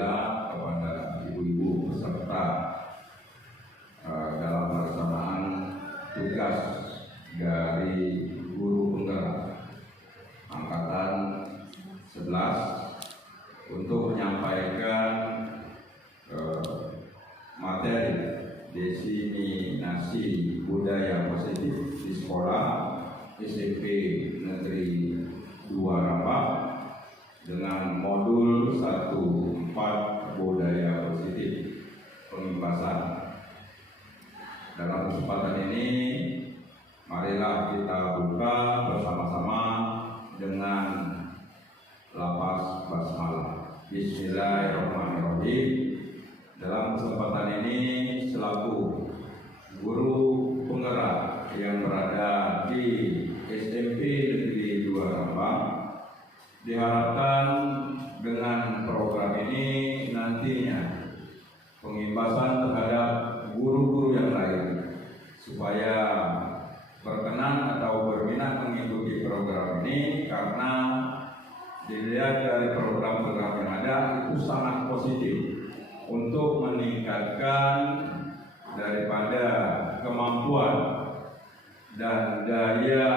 Alhamdulillah kepada ibu-ibu peserta dalam pelaksanaan tugas dari guru penggerak angkatan 11 untuk menyampaikan materi diseminasi budaya positif di sekolah SMP Negeri 2 Rambak dengan modul 1.4 budaya positif pengimpasan. Dalam kesempatan ini marilah kita buka bersama-sama dengan lafaz basmalah. Bismillahirrahmanirrahim. Dalam kesempatan ini selaku guru penggerak yang berada di SMP Negeri 2 Rambak, diharapkan dengan program ini nantinya pengimbasan terhadap guru-guru yang lain supaya berkenan atau berminat mengikuti program ini, karena dilihat dari program-program yang ada itu sangat positif untuk meningkatkan daripada kemampuan dan daya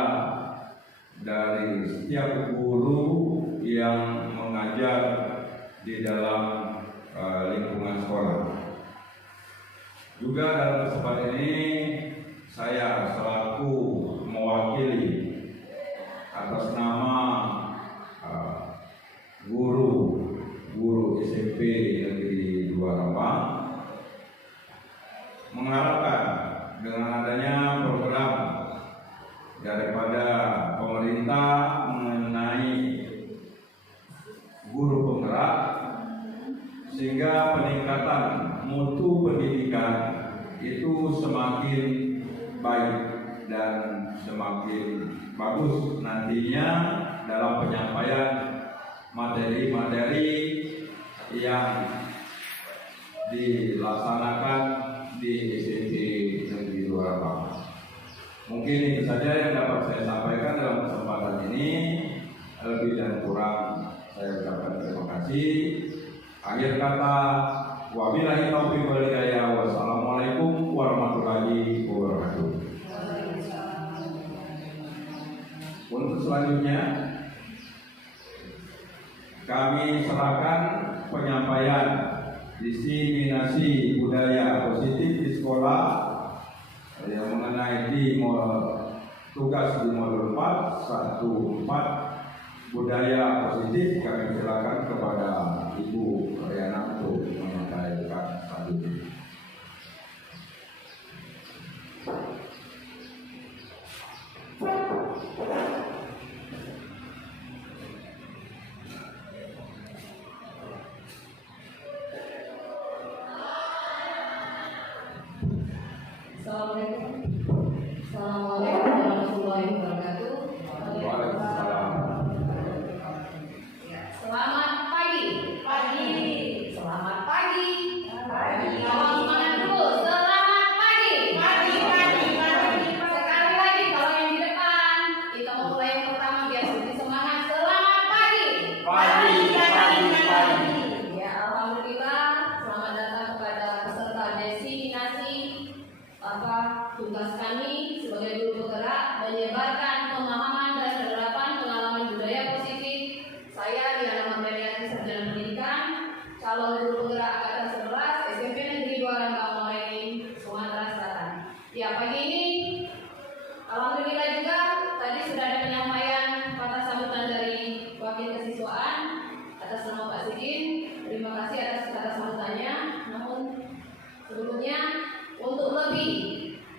dari setiap guru yang mengajar di dalam lingkungan sekolah. Juga dalam kesempatan ini saya selaku mewakili atas nama guru SMP Negeri 2 Rambak mengharapkan dengan adanya program daripada pemerintah mengenai guru penggerak, sehingga peningkatan mutu pendidikan itu semakin baik dan semakin bagus nantinya dalam penyampaian materi-materi yang dilaksanakan di SMP Negeri 2 Rambak. Mungkin itu saja yang dapat saya sampaikan dalam kesempatan ini. Lebih dan kurang saya ucapkan terima kasih. Akhir kata, wabillahi taufiq wal hidayah. Wassalamualaikum warahmatullahi wabarakatuh. Untuk selanjutnya kami serahkan penyampaian diseminasi budaya positif di sekolah yang mengenai tugas di modul 4 1.4 budaya positif. Kami silakan kepada Ibu Riana untuk menyampaikan selanjutnya. Assalamualaikum warahmatullahi wabarakatuh. Waalaikumsalam. Selamat pagi. Selamat pagi. Kalau semangat dulu. Selamat pagi. Sekali lagi kalau yang di depan kita mau mulai yang pertama biar lebih semangat. Selamat pagi. Ya, alhamdulillah. Selamat datang kepada peserta diseminasi tugas kami sebagai guru penggerak menyebarkan pemahaman dan penerapan pengalaman budaya positif. Saya Diana Marliani, sarjana pendidikan, calon guru penggerak angkatan 11 SMP Negeri 2 Rambak Morenin, Sumatera Selatan. Ya, pagi ini alhamdulillah juga tadi sudah ada penyampaian kata sambutan dari wakil kesiswaan atas nama Pak Sidin. Terima kasih atas kata sambutannya. Namun sebelumnya untuk lebih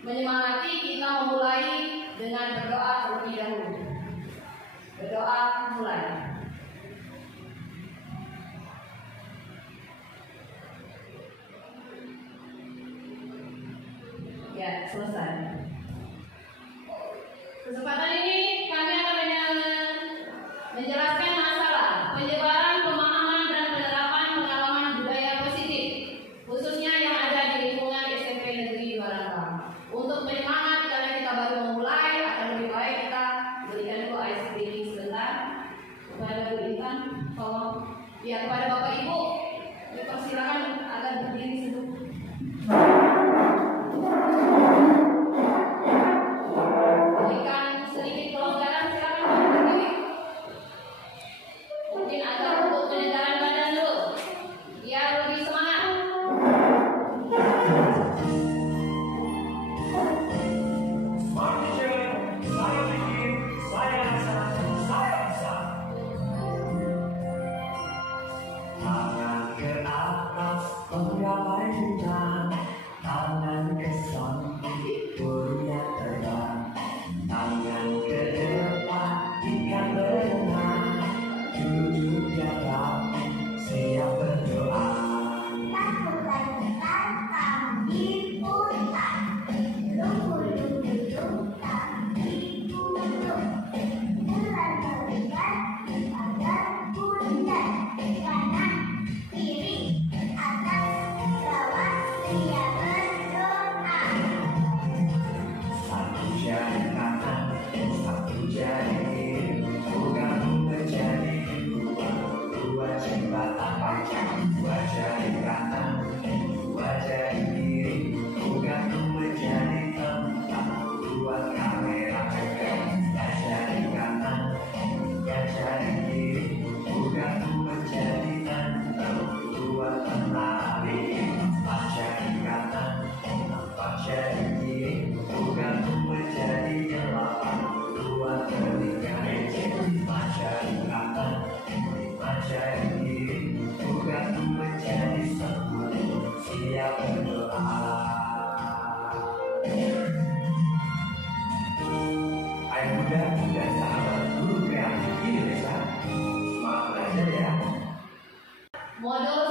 menyemangati, kita memulai dengan berdoa terlebih dahulu. Berdoa mulai. Ya, selesai. Kesempatan ini kami akan menjelaskan masalah penyebaran pemahaman dan penerapan pengalaman budaya positif, khususnya yang ada di lingkungan SMP Negeri 2 Rambak. Untuk menyemangat karena kita baru memulai, akan lebih baik kita berikan dulu ice cream sebentar kepada Bu Intan. Tolong, ya, kepada Bapak Ibu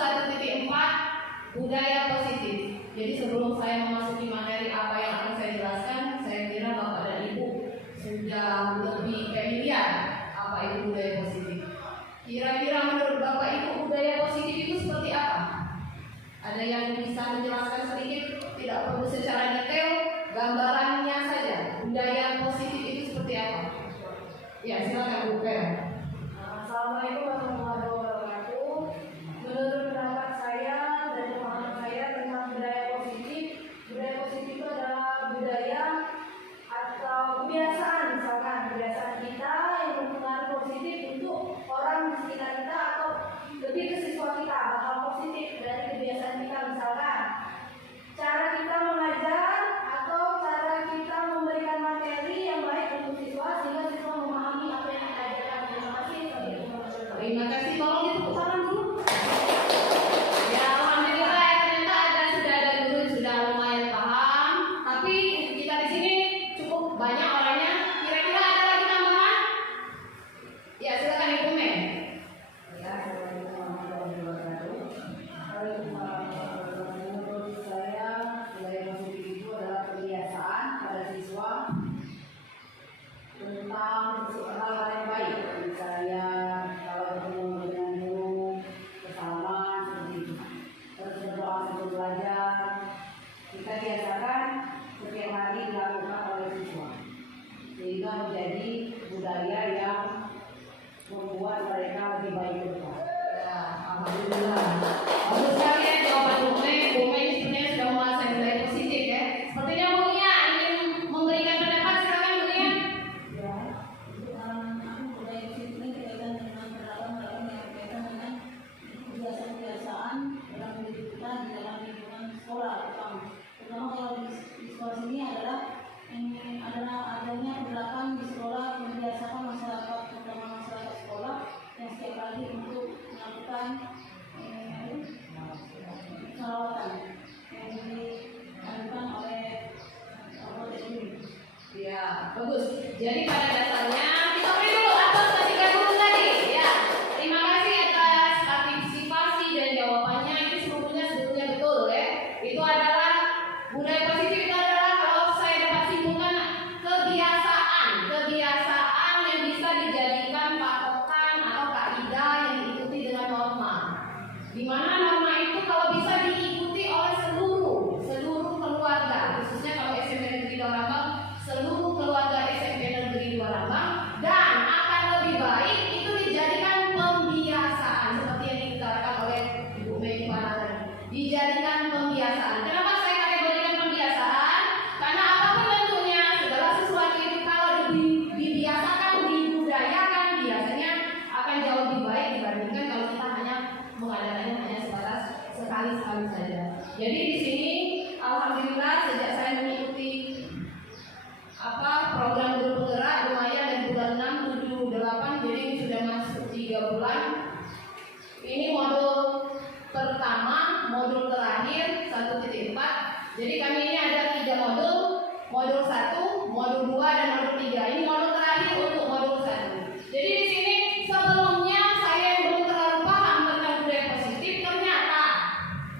1.4 budaya positif. Jadi sebelum saya memasuki materi apa yang akan saya jelaskan, saya kira Bapak dan Ibu sudah lebih familiar apa itu budaya positif. Kira-kira menurut Bapak Ibu budaya positif itu seperti apa? Ada yang bisa menjelaskan sedikit? Tidak perlu secara detail, gambarannya saja. Budaya positif itu seperti apa? Ya, silakan Bu Per. Assalamualaikum warahmatullahi wabarakatuh. Menurut pendapat saya dan pemahaman saya tentang budaya positif itu adalah budaya atau kebiasaan, misalkan kebiasaan kita yang berpengaruh positif untuk orang di sekitar kita atau lebih ke siswa kita, hal positif dari kebiasaan kita, misalkan cara kita mengajar atau cara kita memberikan materi yang baik untuk siswa sehingga siswa memahami apa yang kita ajarkan. Terima kasih. Terima kasih, tolong ditepuk tangan dulu. Ya, alhamdulillah ya, ternyata sudah ada guru yang sudah lumayan paham. Tapi kita di sini cukup banyak orangnya. Kira-kira ada lagi tambahan? Ya, silakan Ibu Mei. Ya, Assalamualaikum warahmatullahi wabarakatuh. Menurut saya budaya positif itu adalah kebiasaan pada siswa tentang hal-hal yang baik. Misalnya kalau bertemu dengan guru, bersalaman seperti itu. Terus berdoa sebelum belajar. Kita biasakan setiap hari dilakukan oleh siswa, sehingga menjadi budaya yang membuat mereka lebih baik ke depan. Ya, alhamdulillah. Bagus sekali ya jawaban Bu Mei. Bu Mei ini sebenarnya sudah menguasai budaya positif ya. Sepertinya Bu Nia ingin memberikan pendapat, silakan Bu Nia. Ya, aku budaya positif ini berkaitan dengan perlakuan yang berkaitan dengan kebiasaan-kebiasaan dalam hidup kita di dalam lingkungan sekolah, terutama kalau di sekolah sini adalah adanya pergerakan di sekolah membiasakan masyarakat, terutama masyarakat sekolah yang setiap hari untuk melakukan salawatan yang dilakukan oleh ini. Ya, bagus. Jadi pada dasarnya kita beri dulu atas ketika guru tadi. Ya, terima kasih atas partisipasi dan jawabannya. Itu sebetulnya betul ya. Itu adalah budaya positif itu adalah kalau saya dapat simpulkan kebiasaan yang bisa dijadikan patokan atau kaidah yang diikuti dengan norma. Di mana norma itu kalau bisa diikuti oleh seluruh keluarga, khususnya kalau SMP Negeri 2 Rambang, seluruh keluarga SMP Negeri 2 Rambang, dan akan lebih baik itu dijadikan pembiasaan seperti yang dikatakan oleh Ibu Mei tadi. Dijadikan pembiasaan. Kenapa saya kategorikan pembiasaan? Karena apapun bentuknya, segala sesuatu itu kalau dibiasakan, dibudayakan, biasanya akan jauh lebih baik dibandingkan kalau kita hanya mengadakannya hanya sebatas sekali-sekali saja. Jadi di sini alhamdulillah sejak saya mengikuti program guru penggerak lumayan dari bulan 6, 7, 8, jadi ini sudah masuk 3 bulan. Ini modul pertama, modul terakhir 1.4. Jadi kami ini ada 3 modul, modul 1, modul 2 dan modul 3. Ini modul terakhir untuk modul 1. Jadi di sini sebelumnya saya yang belum terlalu paham tentang budaya positif, ternyata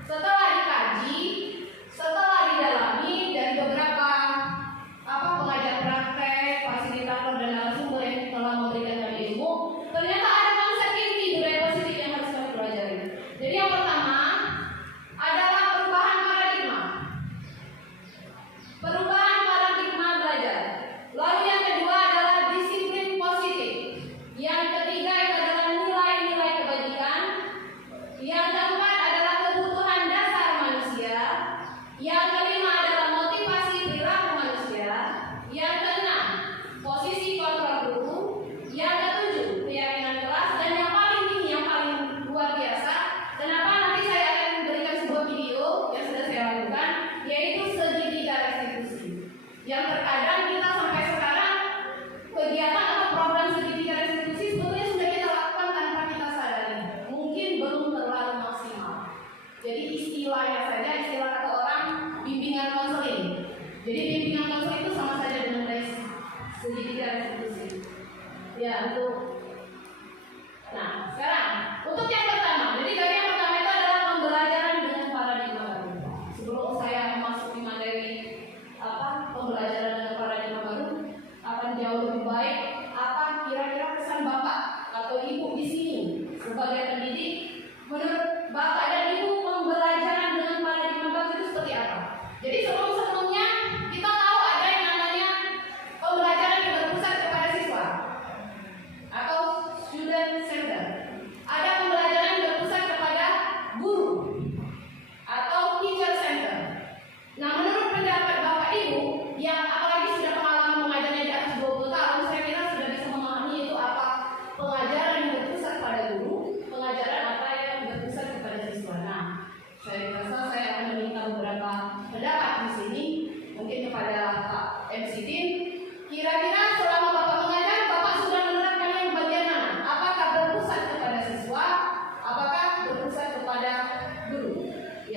setelah dikaji, setelah didalami dari beberapa pengajar praktek, fasilitator dan narasumber yang telah memberikan kami ilmu, ternyata ada konsep inti budaya positif yang harus kami pelajari. Jadi yang pertama adalah perubahan paradigma. Perubahan paradigma belajar. Lalu yang kedua adalah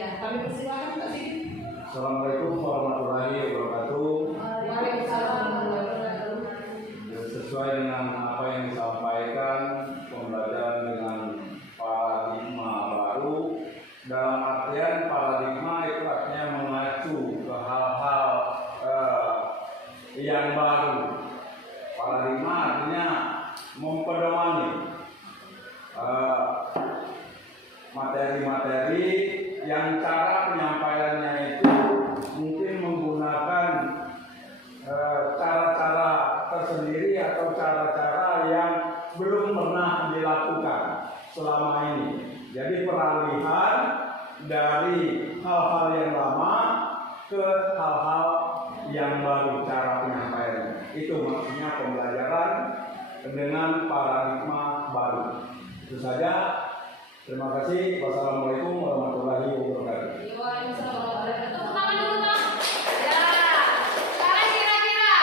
Ya, kami persilakan Pak Sidi. Assalamualaikum warahmatullahi wabarakatuh. Waalaikumsalam warahmatullahi wabarakatuh. Sesuai dengan apa yang disampaikan, pembelajaran dengan paradigma baru, dalam artian paradigma itu artinya mengacu ke hal-hal yang baru. Paradigma artinya mempedomani materi-materi yang cara penyampaiannya itu mungkin menggunakan cara-cara tersendiri atau cara-cara yang belum pernah dilakukan selama ini. Jadi peralihan dari hal-hal yang lama ke hal-hal yang baru cara penyampaiannya. Itu maksudnya pembelajaran dengan paradigma baru. Itu saja. Terima kasih. Wassalamualaikum warahmatullahi wabarakatuh. Waalaikumsalam warahmatullahi wabarakatuh. Tepuk tangan dulu Bang. Ya. Sekarang kira-kira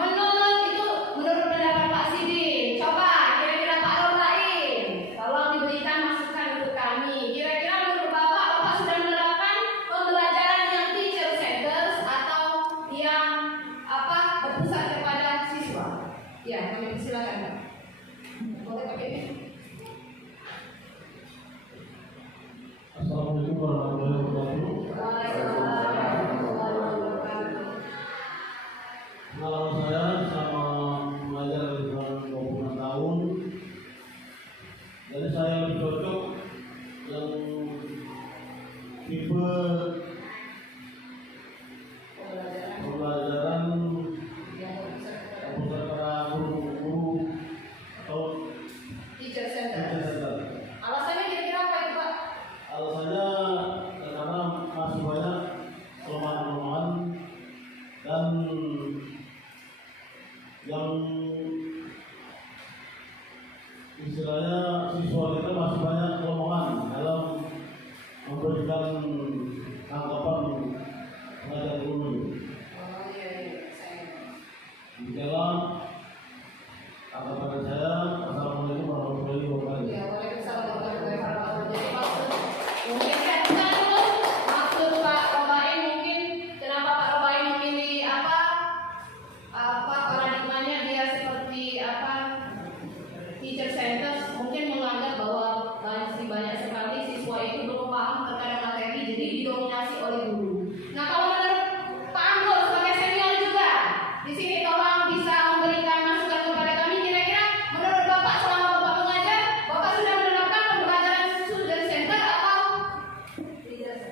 menurut pendapat Pak Sidi, coba kira-kira Pak Robain, tolong diberikan masukan untuk kami. Kira-kira menurut Bapak sudah menerapkan pembelajaran yang teacher centers atau yang berpusat kepada siswa? Ya, kami persilakan Pak. Boleh pakai ini? Assalamualaikum warahmatullahi wabarakatuh. Pengalaman saya selama belajar selama 20 tahun, jadi saya lebih cocok yang tipe pembelajaran yang berpusat pada guru-guru atau Teacher center. teacher center. Alasannya kira-kira apa itu Pak? Alasannya karena masih banyak kelemahan-kelemahan dan yang istilahnya siswa kita masih banyak kelemahan dalam memberikan tanggapan pengajar guru. Oh iya, saya. Demikianlah tanggapan saya. Assalamualaikum warahmatullahi wabarakatuh. Ya, waalaikumsalam warahmatullahi wabarakatuh. Jadi mungkin saya bukan dulu maksud Pak Robain, mungkin kenapa Pak Robain memilih paradigmanya dia seperti teacher centers, mungkin menganggap bahwa banyak sekali siswa itu belum paham terkadang materi, jadi didominasi oleh guru. Nah, kalau menurut Pak Anggol sebagai senior juga di sini, tolong bisa memberikan masukan kepada kami. Kira-kira menurut Bapak selama Bapak mengajar, Bapak sudah menerapkan pembelajaran student center atau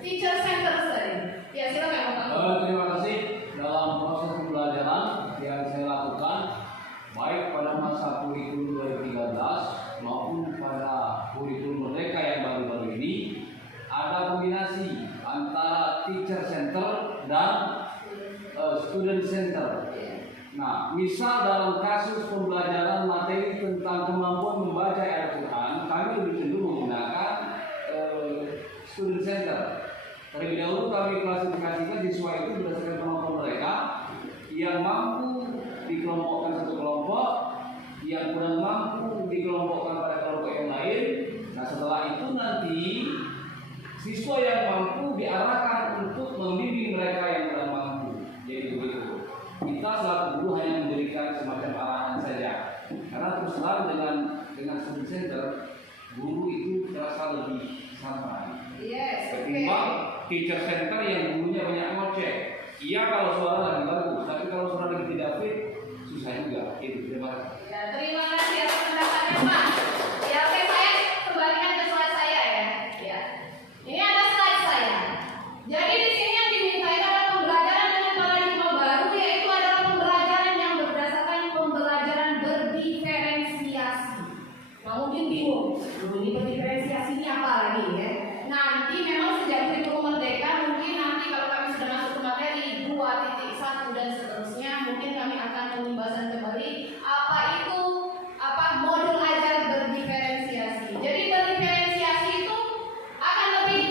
teacher center tadi? Ya, silakan Bapak. Terima kasih. Dalam proses pembelajaran yang saya lakukan, baik pada masa kurikulum 2013 maupun pada kurikulum Merdeka yang baru-baru ini, ada kombinasi antara teacher center dan student center. Nah, misal dalam kasus pembelajaran materi tentang kemampuan membaca Al-Quran, kami lebih cenderung menggunakan student center. Terlebih dahulu kami klasifikasikan siswa itu berdasarkan kemampuan mereka, yang mampu dikelompokkan satu kelompok, yang kurang mampu dikelompokkan pada kelompok yang lain. Nah, setelah itu nanti siswa yang mampu diarahkan untuk membimbing mereka yang kurang mampu. Jadi begitu. Kita selaku guru hanya memberikan semacam arahan saja. Karena terus terang dengan student center, guru itu terasa lebih santai. Yes, oke. Ketimbang teacher center yang gurunya banyak ngoceh. Iya kalau suara lagi bagus, tapi kalau suara lagi tidak fit, susah juga. Itu terima kasih. Ya, terima kasih atas pendapatnya Pak. Ya, oke, saya kembalikan ke slide saya ya. Ya. Ini ada slide saya. Jadi di sini yang diminta itu adalah pembelajaran dengan paradigma baru, yaitu adalah pembelajaran yang berdasarkan pembelajaran berdiferensiasi. Nah, mungkin bingung, ini berdiferensiasi ini apa lagi ya? Nanti memang sejak kurikulum Merdeka, mungkin nanti kalau kami sudah masuk ke materi 2.1 dan seterusnya, mungkin kami akan pembahasan kembali apa itu modul ajar berdiferensiasi. Jadi berdiferensiasi itu akan lebih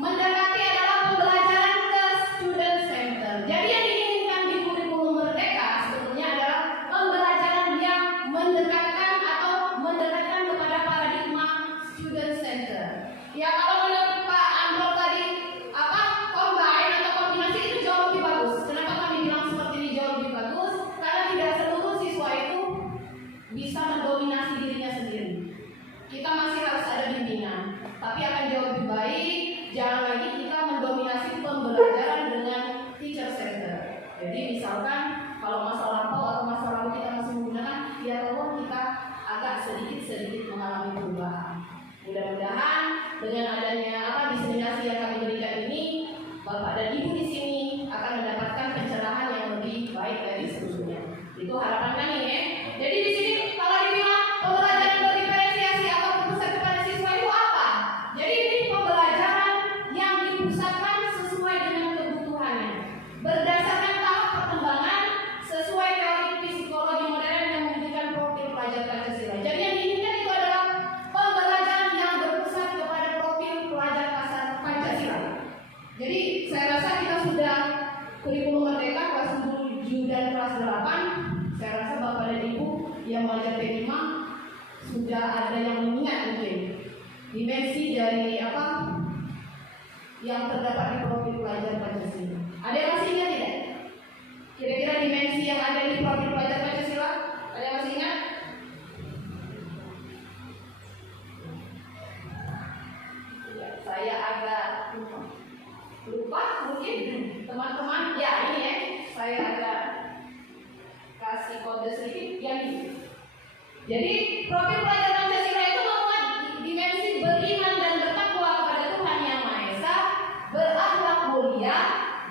mendekati adalah pembelajaran ke student center. Jadi yang diinginkan di kurikulum Merdeka sebetulnya adalah pembelajaran yang mendekatkan kepada paradigma student center. Ya, kalau menurut Pak Andro tadi kombinasi pembelajaran dengan teacher center. Jadi misalkan kalau masa lampau atau masa lalu kita masih menggunakan, ya kalau kita agak sedikit mengalami perubahan. Mudah-mudahan dengan adanya diseminasi yang kami berikan ini, Bapak dan Ibu di sini akan mendapatkan pencerahan yang lebih baik dari sebelumnya. Itu harapan kami ya. Jadi di sini kalau dibilang pembelajaran berdiferensiasi atau berpusat kepada siswa itu apa? Jadi ini pembelajaran yang dipusatkan sesuai dengan kebutuhannya, berdasarkan tahap perkembangan sesuai teori psikologi modern yang menunjukkan profil pelajar Pancasila. Jadi yang diinginkan itu adalah pembelajaran yang berpusat kepada profil pelajar Pancasila. Jadi saya rasa kita sudah kurikulum merdeka kelas 7 dan kelas 8. Saya rasa Bapak dan Ibu yang belajar P5 sudah ada yang mengingat mungkin dimensi dari yang terdapat di profil pelajar Pancasila. Ada yang masih ingat tidak? Kira-kira dimensi yang ada di profil pelajar Pancasila? Ada yang masih ingat? Ya, saya agak lupa mungkin teman-teman. Ya ini ya, saya agak kasih kode sedikit yang ini. Jadi profil pelajar Pancasila itu memuat dimensi beriman dan bertakwa kepada Tuhan Yang Maha Esa, berakhlak mulia,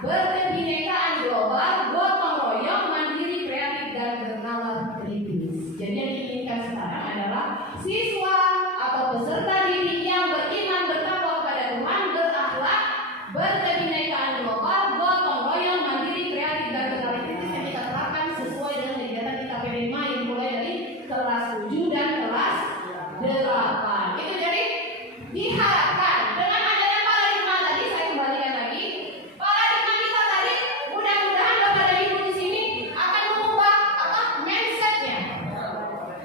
berkebinekaan global, gotong royong, mandiri, kreatif dan bernalar kritis. Jadi yang diinginkan sekarang adalah siswa atau peserta didik yang beriman bertakwa kepada Tuhan, berakhlak, berkebinekaan global, gotong royong, mandiri, kreatif dan bernalar kritis yang kita terapkan sesuai dengan kegiatan kita P5 yang mulai dari kelas 7 dan kelas 8. Itu jadi diharapkan dengan adanya paradigma tadi, saya kembalikan lagi. Paradigma kita tadi mudah-mudahan Bapak dan Ibu di sini akan mengubah mindsetnya.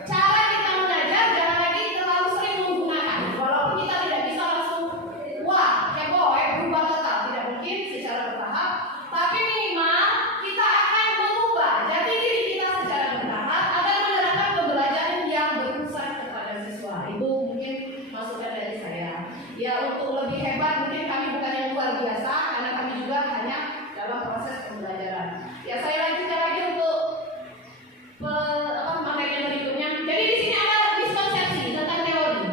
Cara kita belajar jangan lagi terlalu sering menggunakan. Walaupun kita tidak bisa langsung berubah total, tidak mungkin secara bertahap. Tapi minimal kita akan mengubah jati diri kita secara bertahap agar menerapkan pembelajaran yang berpusat kepada siswa. Itu mungkin masukan dari saya. Ya untuk lebih hebat mungkin kami bukan yang luar biasa karena kami juga hanya dalam proses pembelajaran. Ya saya lanjutkan lagi untuk materi yang berikutnya. Jadi di sini ada miskonsepsi tentang teori.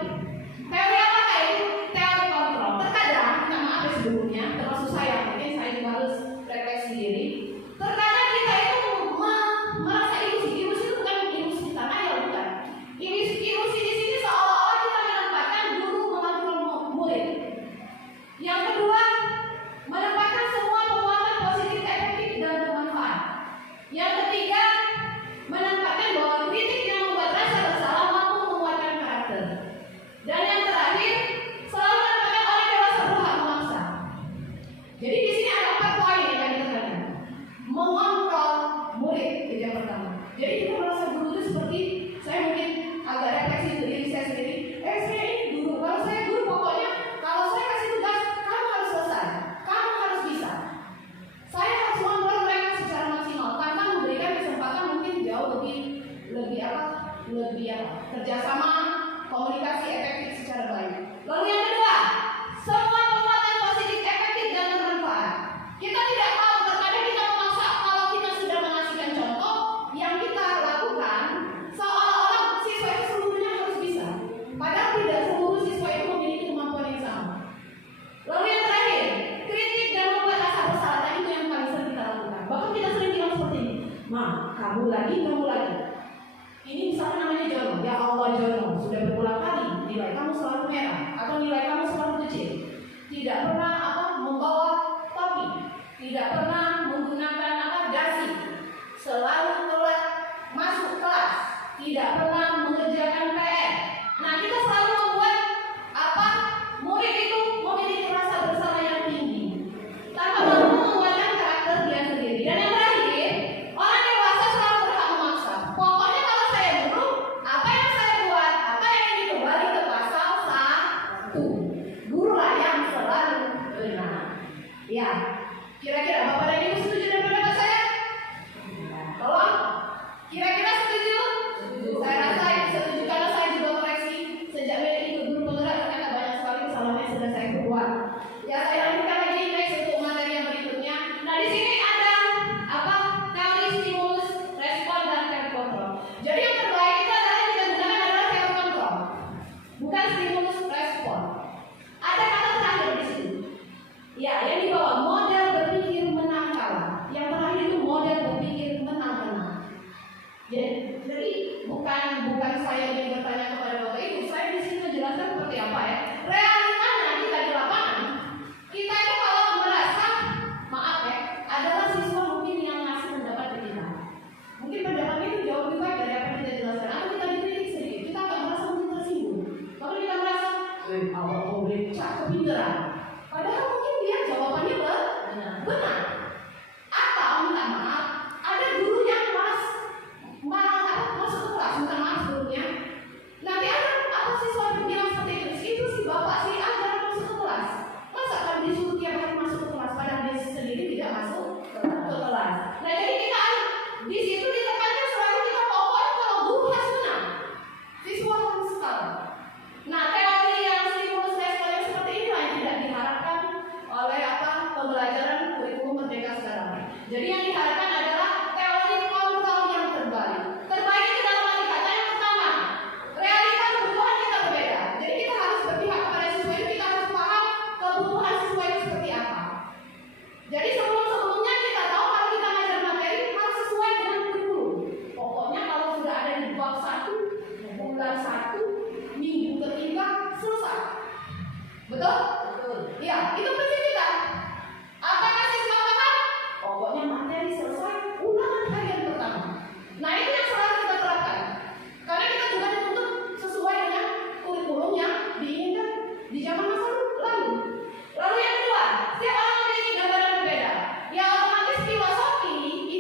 Teori apakah itu? Teori kontrol. Terkadang minta maaf ya sebelumnya, termasuk saya mungkin saya juga harus refleksi diri. Terkadang kita itu merasa ilusi itu bukan ilusi kita ngayal, bukan. Ilusi di sini seolah-olah kita menempatkan guru mengontrol murid. Yang kedua, menempatkan semua penguatan positif, efektif dan bermanfaat. Yang ketiga, menempatkan bahwa kritik yang membuat rasa bersalah mampu menguatkan karakter. Dan yang terakhir, selalu menempatkan orang dewasa berhak memaksa. Jadi di sini ada 4 poin yang kami tekankan. Mengontrol murid itu yang pertama. Jadi kita merasa guru itu seperti saya mungkin agak refleksi diri saya sendiri. Saya ini guru. Kalau saya guru pokoknya kalau saya kasih tugas kamu harus selesai, kamu harus bisa. Saya harus mengontrol mereka secara maksimal tanpa memberikan kesempatan mungkin jauh lebih kerjasama, komunikasi efektif secara baik. Lalu yang kedua, semua penguatan positif, efektif dan bermanfaat. Kita tidak tahu, terkadang kita memaksa kalau kita sudah mengasihkan contoh yang kita lakukan seolah-olah siswa itu seluruhnya harus bisa. Padahal tidak seluruh siswa itu memiliki kemampuan yang sama. Lalu yang terakhir, kritik dan membuat rasa bersalah. Tadi itu yang paling sering kita lakukan. Bahkan kita sering bilang seperti ini, kamu lagi. Ini misalnya namanya Jono, ya Allah Jono, sudah berulang kali nilai kamu selalu merah atau nilai kamu selalu kecil. Tidak pernah membawa topi, tidak pernah menggunakan dasi, selalu telat masuk kelas, tidak pernah mengerjakan PR. Nah kita selalu membuat murid itu memiliki rasa bersalah yang tinggi tanpa mampu menguatkan karakter dia sendiri. Dan yang terakhir, orang dewasa selalu berhak memaksa. Pokoknya kalau saya guru, apa yang saya buat, apa yang ini kembali ke pasal 1. Guru lah yang selalu benar. Ya, kira-kira Bapak dan Ibu setuju dengan pendapat saya? Tolong, kira-kira setuju? Saya rasa setuju karena saya juga koreksi sejak menjadi guru penggerak ternyata banyak sekali kesalahan yang sudah saya perbuat. Ya saya lanjutkan lagi next untuk Ya, yang di bawah model berpikir menang kalah. Yang terakhir itu model berpikir menang-menang. Jadi bukan saya yang bertanya kepada Bapak Ibu, saya di sini menjelaskan seperti apa ya. Realitanya kita di lapangan, kita itu kalau merasa, maaf ya, adalah siswa mungkin yang ngasih pendapat ke kita. Mungkin pendapatnya itu jauh lebih baik dari apa yang kita jelaskan. Atau kita dikritik sedikit, kita akan merasa mungkin tersinggung. Bahkan kita merasa, awal cak kepinteran. Padahal mungkin dia jawabannya benar. Atau minta maaf, ada guru yang masuk ke kelas, minta maaf gurunya. Nanti ada siswa yang bilang seperti itu si bapak si A jarang masuk ke kelas. Masa kalau disuruh tiap hari masuk ke kelas, padahal dia sendiri tidak masuk ke kelas. Nah jadi kita di situ ditekankan selalu kita pokoknya kalau guru harus menang, siswa harus kalah. Nah teori yang stimulus responden seperti ini yang tidak diharapkan oleh pembelajaran kurikulum Merdeka sekarang. Jadi yang diharapkan adalah teori kontrol yang terbalik. Terbalik itu dalam arti kata yang pertama, realita kebutuhan kita berbeda. Jadi kita harus berpihak kepada siswa itu, kita harus paham kebutuhan siswa itu seperti apa. Jadi sebelumnya kita tahu kalau kita ngajar materi harus sesuai dengan kurikulum. Pokoknya kalau sudah ada di bab 1, bulan 1, minggu ketiga selesai. Betul? Betul. Ya, itu prinsip kita. Apakah siswa paham? Pokoknya materi selesai, ulangan harian pertama. Nah itu yang selalu kita terapkan. Karena kita juga dituntut sesuai dengan kurikulum yang diinginkan di zaman masa lalu. Lalu yang kedua, setiap orang memiliki gambaran berbeda. Ya otomatis filosofi,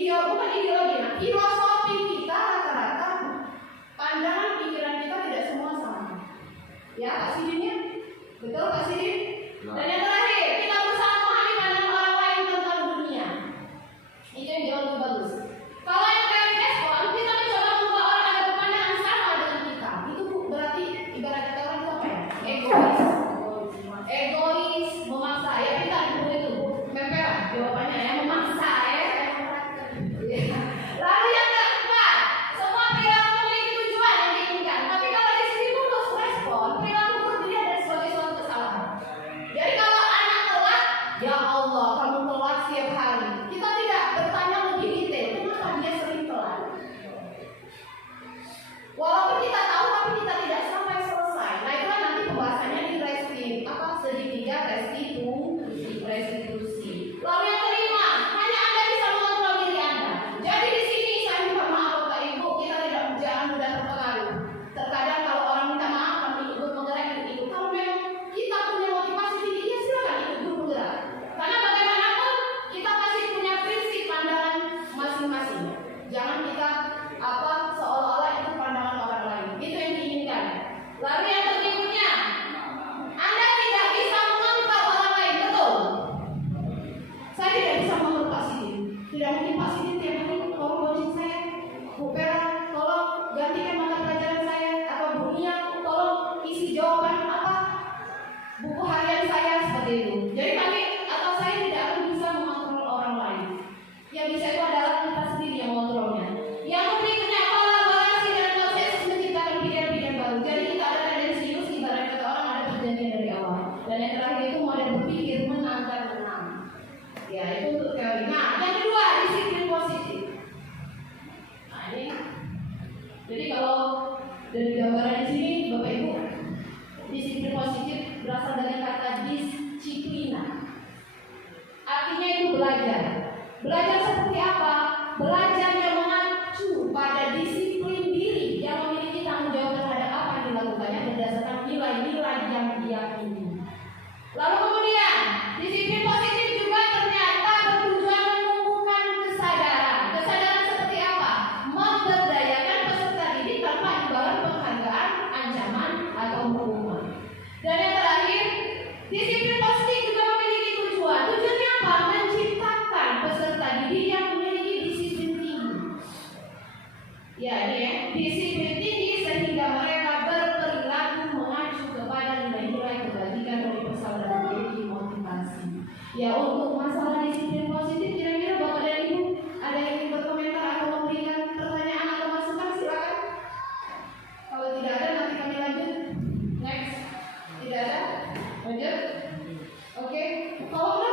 bukan ideologi. Filosofi kita rata-rata, pandangan pikiran kita tidak semua sama. Ya, Pak Sidin ya? Betul Pak Sidin? Dan yang terakhir, kita berusaha memahami pandangan orang lain tentang dunia. Itu yang jauh lebih bagus. Kalau yang teori respon, kita mencoba membuat orang ada pandangan sama dengan kita. Itu berarti ibarat kata orang itu apa ya? Egois, memaksa. Ya kita dulu itu memperan jawabannya ya, memaksa ya. Lalu yang keempat, semua perilaku memiliki tujuan yang diinginkan. Tapi kalau di sini lulus respon, perilaku berbeda dari sebagai suatu kesalahan. Jadi kalau anak telat, ya Allah, kamu telat setiap hari. Kita tidak bertanya lebih detail, kenapa dia sering telat. Walaupun kita tahu, tapi kita tidak sampai selesai. Nah itulah nanti pembahasannya di segitiga restitusi. Lalu yang kelima, hanya Anda bisa mengontrol diri Anda. Jadi di sini saya minta maaf Bapak Ibu, kita jangan mudah terpengaruh. Terkadang kalau orang minta maaf, kami ikut menggerak ikut. Kalau memang kita punya motivasi tinggi, ya silakan ikut bergerak. Karena bagaimanapun kita pasti punya prinsip pandangan masing-masing. Jangan kita seolah-olah itu pandangan orang lain. Itu yang diinginkan. Lalu yang berikutnya, Anda tidak bisa mengontrol orang lain, betul? Saya tidak bisa mengontrol Pak Sidin. Tidak mungkin Pak Sidin tiap hari tolong coaching saya, Bu Pera, tolong gantikan mata pelajaran saya, atau Bu Nia, tolong isi jawaban buku harian saya seperti itu. Jadi kami atau saya tidak akan bisa mengontrol orang lain. Yang bisa itu adalah kita sendiri yang mengontrolnya. Yang berikutnya, kolaborasi dan proses menciptakan pilihan-pilihan baru. Jadi kita ada tendensius, ibarat kata orang ada perjanjian dari awal. Dan yang terakhir itu model berpikir menang dan menang. Ya itu untuk teori. Nah yang kedua, disiplin positif. Nah ini, jadi kalau dari gambaran di sini Bapak Ibu, disiplin positif berasal dari kata disiplina. Artinya itu belajar. Belajar seperti apa? Belajar yang mengacu pada disiplin diri yang memiliki tanggung jawab terhadap apa yang dilakukannya berdasarkan nilai-nilai yang diyakini. Lalu kemudian, disiplin positif juga ternyata bertujuan menumbuhkan kesadaran. Kesadaran seperti apa? Memberdayakan peserta didik tanpa imbalan penghargaan, ancaman, atau hukuman. Dan yang terakhir, disiplin positif juga memiliki tujuan. Tujuannya apa? Menciptakan peserta didik yang memiliki disiplin tinggi. Ya ini ya, disiplin tinggi sehingga mereka berperilaku mengacu kepada nilai-nilai kebajikan dari persaudaraan memiliki motivasi. Ya untuk masalah disiplin positif, kira-kira Bapak dan Ibu ada yang ingin berkomentar atau memberikan pertanyaan atau masukan, silakan. Kalau tidak ada nanti kami lanjut. Next. Tidak ada? Lanjut. Oke. Kalau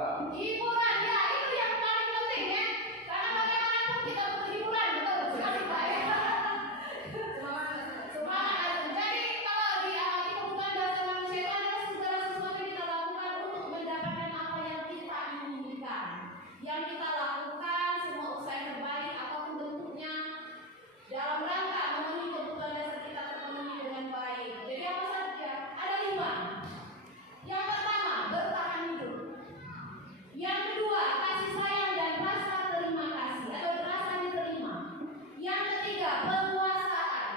Hiburan. Hiburan, ya itu yang paling penting ya. Karena bagaimanapun kita butuh hiburan, betul sekali Pak ya. Semangat. Jadi kalau di kebutuhan dasar manusia itu adalah segala sesuatu yang kita lakukan untuk mendapatkan apa yang kita inginkan. Yang kita lakukan semua usaha yang terbaik apapun bentuknya dalam rangka memenuhi kebutuhan dasar kita terpenuhi dengan baik. Jadi apa saja? Ada 5. Yang pertama, bertahan hidup. Yang kedua, kasih sayang dan rasa terima kasih atau rasa diterima. Yang ketiga, penguasaan.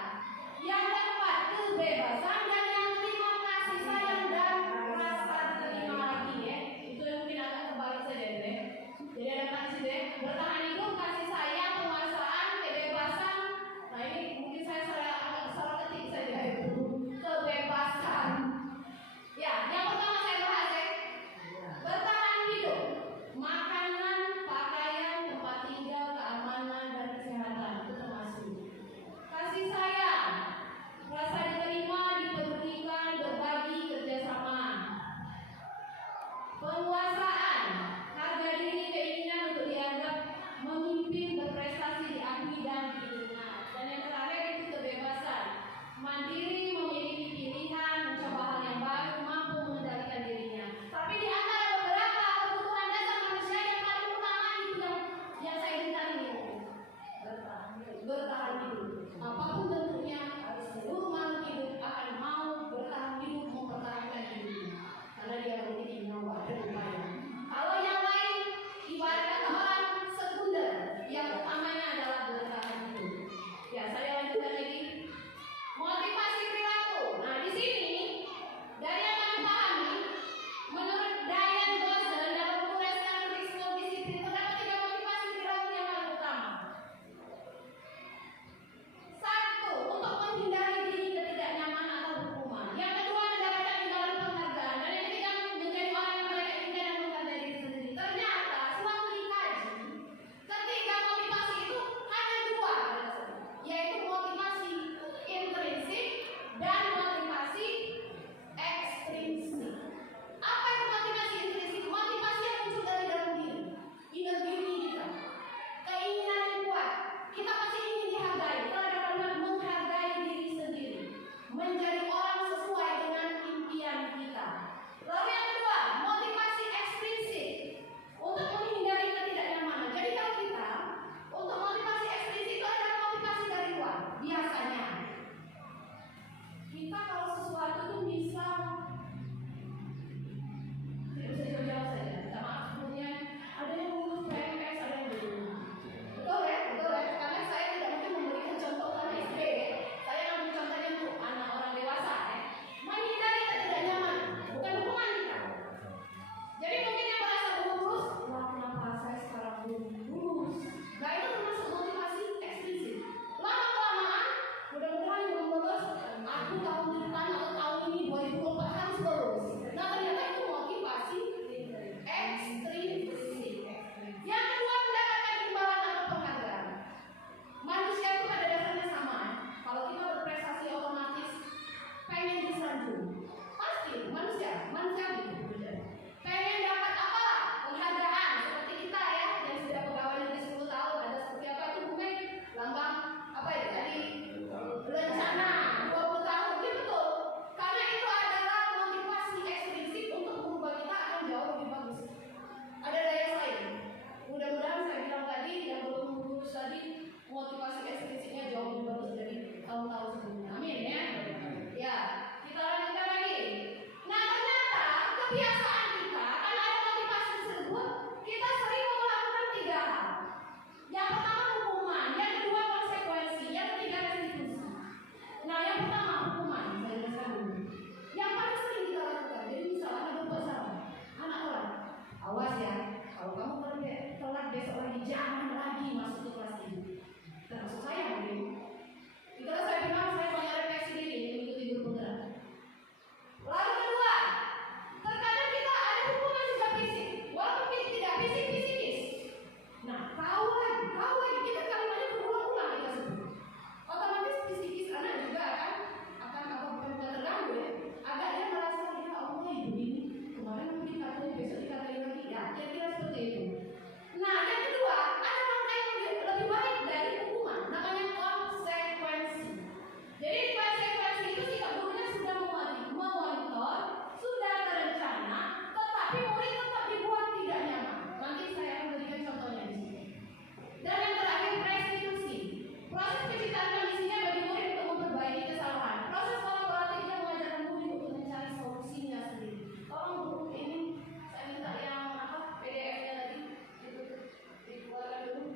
Yang keempat, kebebasan. Dan yang kelima, kasih sayang dan rasa terima lagi ya. Itu yang mungkin agak terbalik saja ya. Jadi ada 4 di situ ya. Bertahan hidup, kasih sayang, penguasaan, kebebasan. Nah ini mungkin saya salah ketik saja itu. Kebebasan. Ya, yang pertama saya bahas ya. Bertahan hidup, makanan, pakaian, tempat tinggal, keamanan, dan kesehatan itu termasuk. Kasih sayang, rasa diterima, dipedulikan, berbagi, kerjasama. Penguasaan, harga diri, keinginan untuk dianggap memimpin, berprestasi, diakui dan diingat. Dan yang terakhir itu kebebasan, mandiri, memiliki pilihan, mencoba hal yang baru, mampu mengendalikan dirinya. Tapi di antara beberapa kebutuhan dasar manusia yang paling utama itu yang saya bilang ini, bertahan hidup. Apapun bentuknya, seluruh makhluk hidup akan mau bertahan hidup, mempertahankan hidupnya. Karena dia memiliki nyawa dan upaya. Kalau yang lain ibaratkan orang sekunder, yang utamanya adalah bertahan hidup. Ya, saya lanjutkan lagi. Motivasi perilaku. Nah, di sini dari yang kami pahami, menurut Diane Gosden dalam buku Restoratif Small Discipline terdapat 3 motivasi perilaku yang paling utama. 1. Untuk menghindari diri ketidaknyamanan atau hukuman. Yang kedua, mendapatkan imbalan penghargaan. Dan yang ketiga, menjadi orang yang mereka inginkan dan menghargai diri sendiri. Ternyata setelah dikaji, ketiga motivasi itu hanya 2, yaitu motivasi intrinsik dan motivasi ekstrinsik. Apa itu motivasi intrinsik? Motivasi yang muncul dari dalam diri, inner beauty kita, keinginan yang kuat. Kita pasti ingin dihargai. Kita dapat menghargai diri sendiri, menjadi orang sesuai dengan impian kita. Lalu yang kedua, motivasi ekstrinsik, untuk menghindari ketidaknyamanan. Jadi kalau kita untuk motivasi ekstrinsik itu adalah motivasi dari luar. Biasanya kita kalau sesuatu itu bisa jauh-jauh saja. Minta maaf sebelumnya, ada yang lulus PNS, ada yang belum. Betul ya? Karena saya tidak mungkin memberikan contoh karena SD ya. Saya ambil contohnya untuk anak orang dewasa ya. Menghindari ketidaknyamanan, bukan hukuman kita. Jadi mungkin yang merasa belum lulus, wah kenapa saya sekarang belum lulus? Nah itu termasuk motivasi ekstrinsik. Lama-kelamaan, mudah-mudahan belum lulus, aku tahun depan atau tahun ini 2024 harus lulus. Nah ternyata itu motivasi ekstrinsik. Yang kedua, mendapatkan imbalan atau penghargaan. Manusia itu pada dasarnya sama. Kalau kita berprestasi otomatis pengen disanjung. Pasti manusia gitu. Pengen dapat apa? Penghargaan seperti kita ya yang sudah pegawai negeri 10 tahun, ada seperti apa itu mungkin lambang apa ya tadi rencana 20 tahun. Ya betul. Karena itu adalah motivasi ekstrinsik untuk merubah kita akan jauh lebih bagus. Ada daya saing. Mudah-mudahan saya bilang tadi yang belum lulus tadi motivasi ekstrinsiknya jauh lebih bagus dari tahun-tahun sebelumnya. Amin ya. Ya, kita lanjutkan lagi. Nah ternyata kebiasaan kita karena ada motivasi tersebut, kita sering melakukan 3 hal. Yang pertama hukuman, yang kedua konsekuensi, yang ketiga restitusi. Nah yang pertama hukuman, saya jelaskan dulu. Yang paling sering kita lakukan, jadi misalnya ada buat salah, anak orang, awas ya, kalau kamu telat besok lagi jangan lagi masuk ke kelas ini. Termasuk saya mungkin. Itulah saya bilang saya banyak refleksi diri mengikuti guru penggerak. Lalu kedua, terkadang kita tapi murid tetap dibuat tidak nyaman. Nanti saya akan berikan contohnya di sini. Dan yang terakhir, restitusi. Proses penciptaan kondisinya bagi murid untuk memperbaiki kesalahan. Proses kolaboratifnya mengajarkan murid untuk mencari solusinya sendiri. Tolong buku ini saya minta yang PDF-nya tadi dikeluarkan dulu.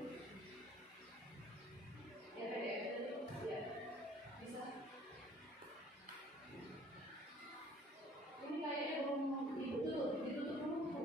Ya PDF tadi, ya bisa. Ini kayaknya belum ditutup dulu.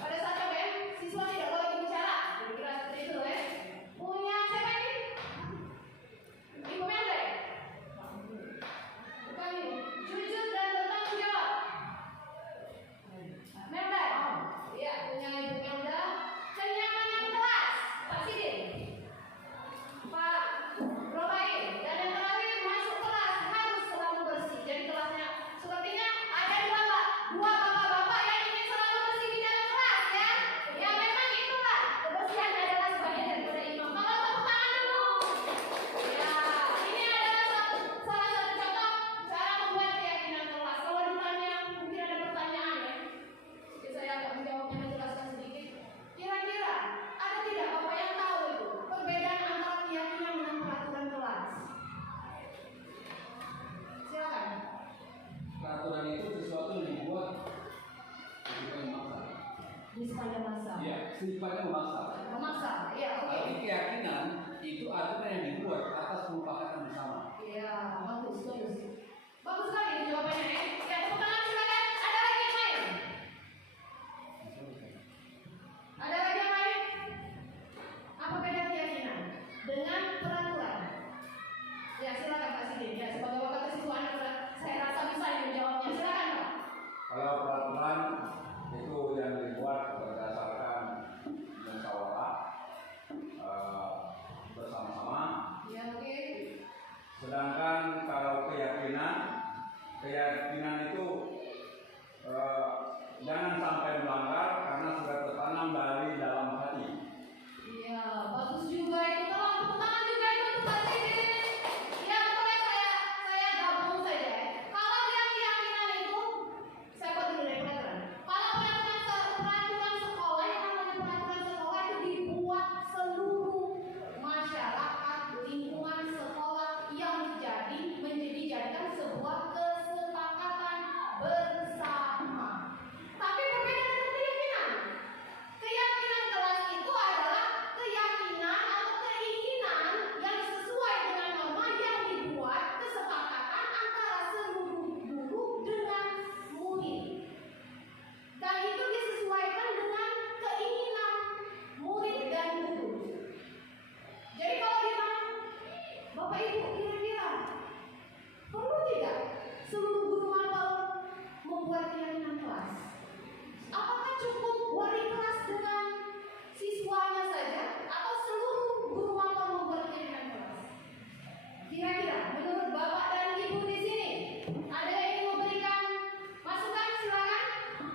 Pada saat KBM, siswa tidak boleh berbicara. Kira-kira seperti itu ya. Punya siapa ini? Ibu Mende? Bukan ibu. Jujur dan bertanggung jawab. Melda? Iya, punya Ibu Melda. Kenyamanan kelas. Pak Sidin. Pak Robain. Dan yang terakhir, masuk kelas harus selalu bersih. Jadi kelasnya sepertinya ada dua bapak-bapak yang ingin selalu bersih di dalam kelas ya. Ya memang itulah kebersihan adalah sebagian daripada imam. Kalau tepuk tangan dulu. Ya, ini adalah salah satu contoh cara membuat keyakinan kelas. Kalau ditanya, mungkin ada pertanyaan ya. Jadi saya akan menjawabnya, menjelaskan sedikit. Kira-kira ada tidak bapak yang tahu itu perbedaan antara keyakinan dengan peraturan kelas? Silakan. Peraturan itu sesuatu yang dibuat ketika memaksa. Di sepanjang masa. Ya, sifatnya memaksa. Memaksa, ya oke. Tapi keyakinan itu aturan yang dibuat atas kesepakatan bersama. Iya, bagus, bagus. Bagus sekali jawabannya ya. Ya, tepuk tangan silakan. Ada lagi yang lain? Ada lagi yang lain? Apa beda keyakinan dengan peraturan? Ya, silakan Pak Sidin. Ya, sebagai wakil kesiswaan saya rasa bisa yang menjawabnya. Silakan Pak. Kalau peraturan itu yang dibuat berdasarkan musyawarah bersama-sama. Ya, oke. Sedangkan kalau keyakinan itu jangan sampai melanggar karena sudah tertanam dari dalam hati. Iya, bagus juga itu. Tolong tepuk tangan juga itu untuk Pak Sidin. Ya, betul ya, saya gabung saja ya. Kalau yang keyakinan itu, saya buat dulu dari peraturan. Kalau peraturan sekolah, yang namanya peraturan sekolah itu dibuat seluruh masyarakat, lingkungan sekolah yang menjadikan sebuah kesepakatan bersama. Tapi berbeda dengan keyakinan. Keyakinan kelas itu adalah keyakinan atau keinginan yang sesuai dengan norma yang dibuat kesepakatan antara seluruh guru dengan murid. Dan itu disesuaikan dengan keinginan murid dan guru. Jadi kalau ditanya, Bapak Ibu kira-kira perlu tidak seluruh guru mapel membuat keyakinan kelas? Apakah cukup wali kelas dengan siswanya saja atau seluruh guru mapel membuat keyakinan kelas? Kira-kira menurut Bapak dan Ibu di sini ada yang ingin memberikan masukan? Silakan.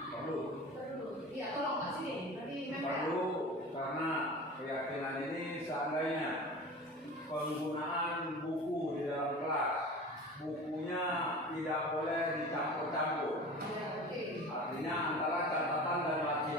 Perlu. Iya, tolong Pak Sidin. Nanti Perlu karena keyakinan ini seandainya penggunaan buku di dalam kelas, bukunya tidak boleh dicampur-campur. Ya, oke. Artinya antara catatan dan laci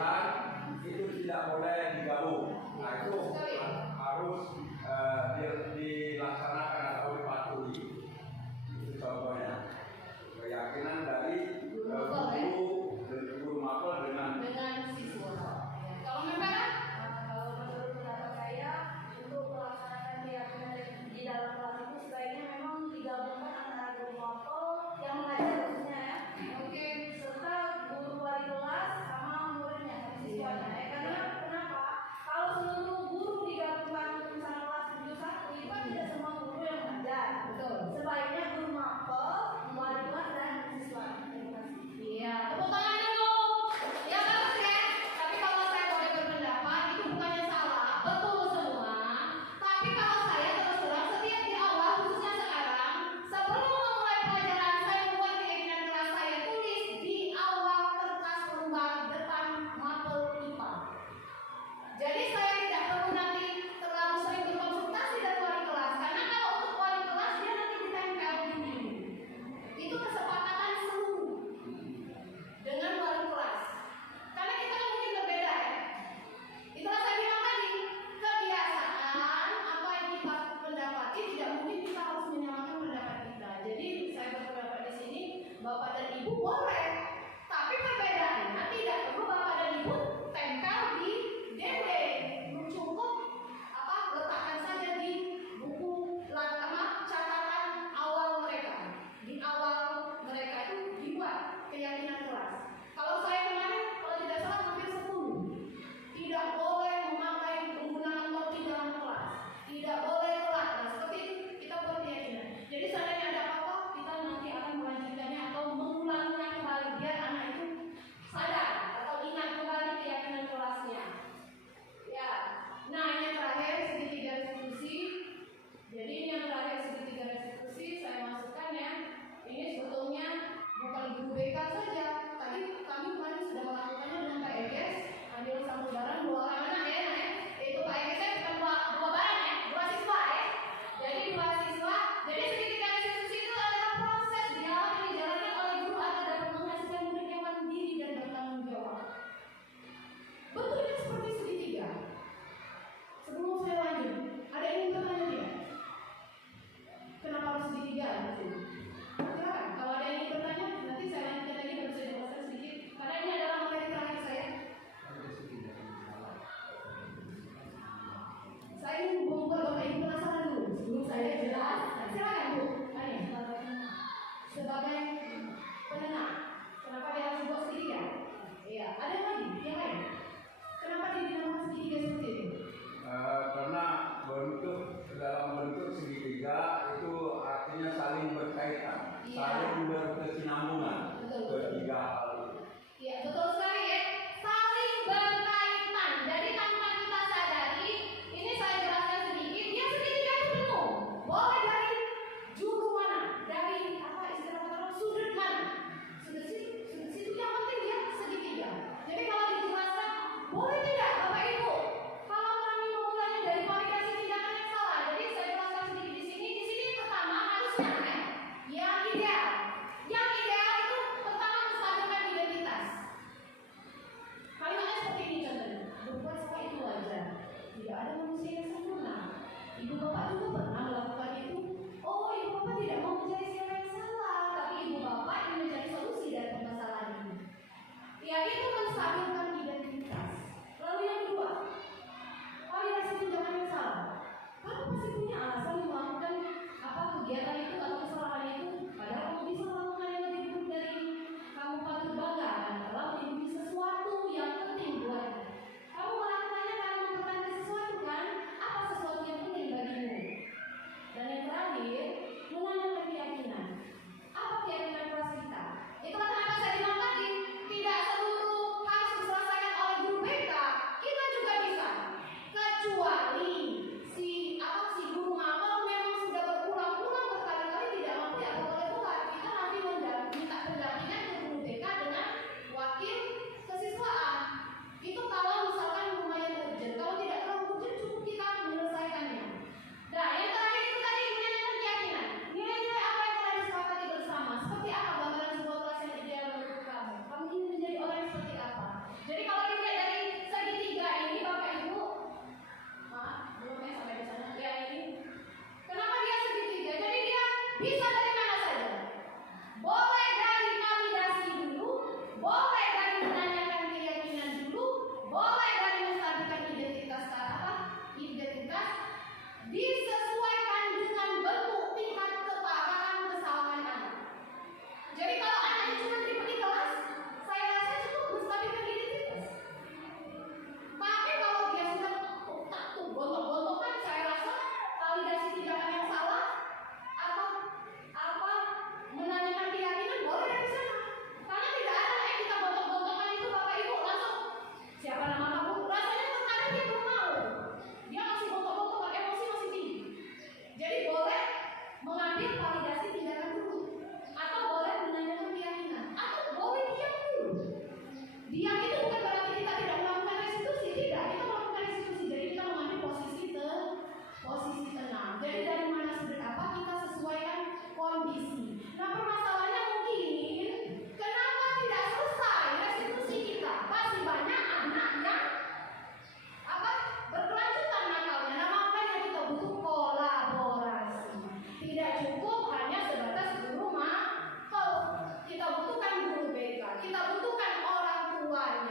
Diam itu bukan berarti kita tidak melakukan restitusi, tidak. Kita melakukan restitusi, jadi kita mengambil posisi tenang. Jadi dari mana sudut apa kita sesuaikan kondisi. Nah permasalahannya mungkin kenapa tidak selesai restitusi kita? Masih banyak anak yang berkelanjutan nakalnya. Nah makanya kita butuh kolaborasi. Tidak cukup hanya sebatas guru kalau kita butuhkan guru BK, kita butuhkan orang tuanya.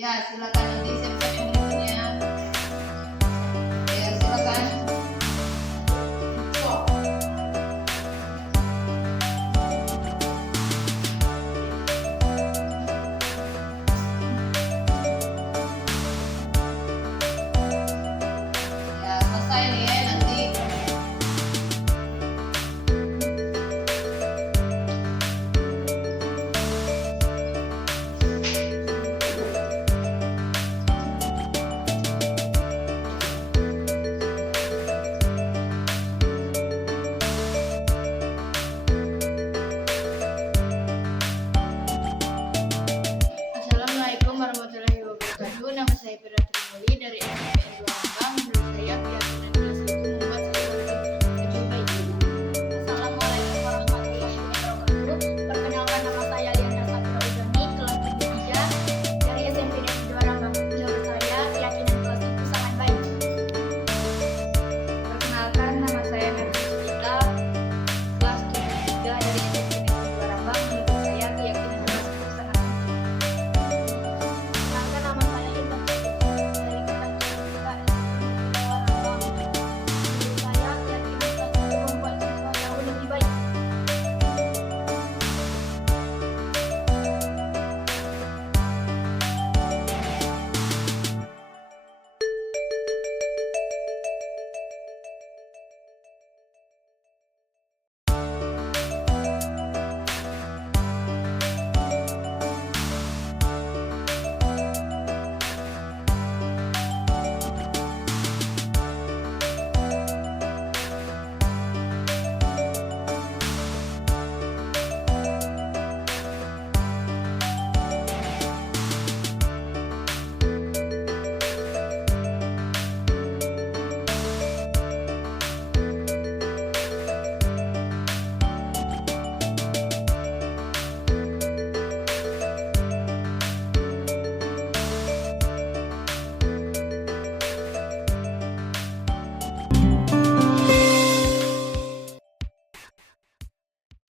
Ya, silakan nanti